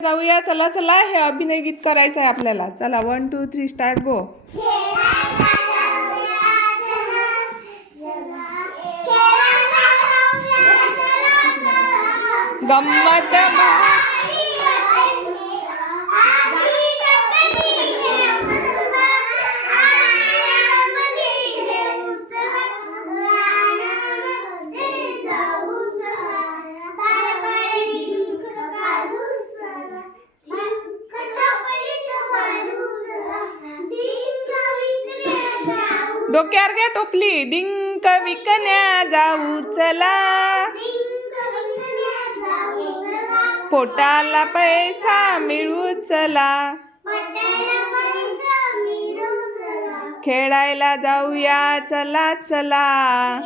जाऊया. चला चला हे अभिनय गीत करायचं आहे आपल्याला. चला one two three start go गंमत डोक्यावर घ्या टोपली. डिंक विकण्या जाऊ चला. पोटाला पैसा मिळू चला. खेळायला जाऊया चला चला.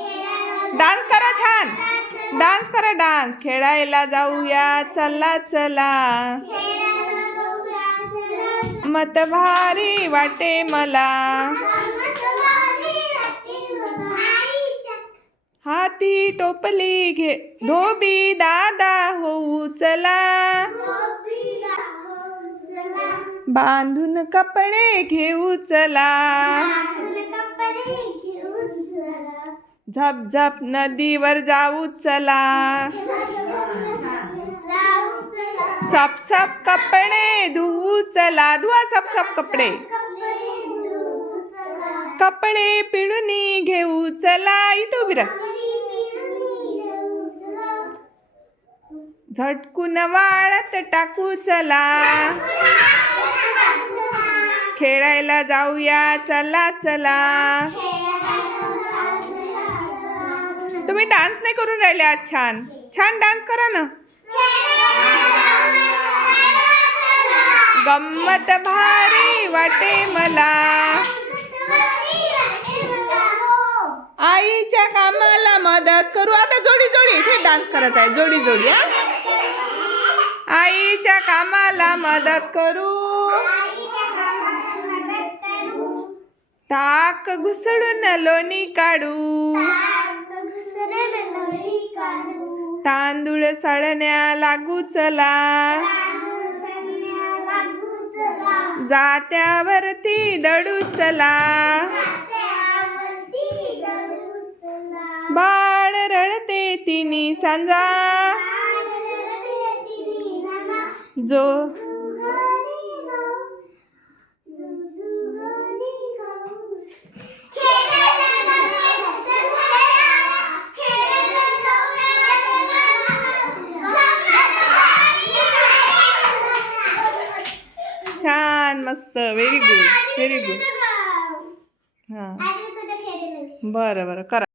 डान्स करा छान. डान्स करा डान्स. खेळायला जाऊया चला चला. मत भारी वाटे मला. हाती टोपली घे. धोबी दादा होऊ चला. बांधून कपडे घेऊ चला. झप झप नदीवर जाऊ चला. सप सप कपडे धुवू चला. धुवा सप सप कपडे कपडे पिळूनी घेऊ चला इथं उभी राहा. झटकून वाळत टाकू चला. खेळायला जाऊया चला चला. तुम्ही डान्स नाही करून राहिले आज छान. छान डान्स करा ना. गंमत भारी वाटे मला. आईच्या कामाला मदत करू. आता जोडी जोडी. इथे डान्स करायचा आहे. जोडी जोडी हा. आईच्या कामाला मदत करू. ताक घुसडून लोणी काढू. तांदूळ सळण्या लागू चला. जात्यावरती दडू चला. बाळ रडते तिनी सांजा. जो छान मस्त व्हेरी गुड व्हेरी गुड हां. बरं बरं करा.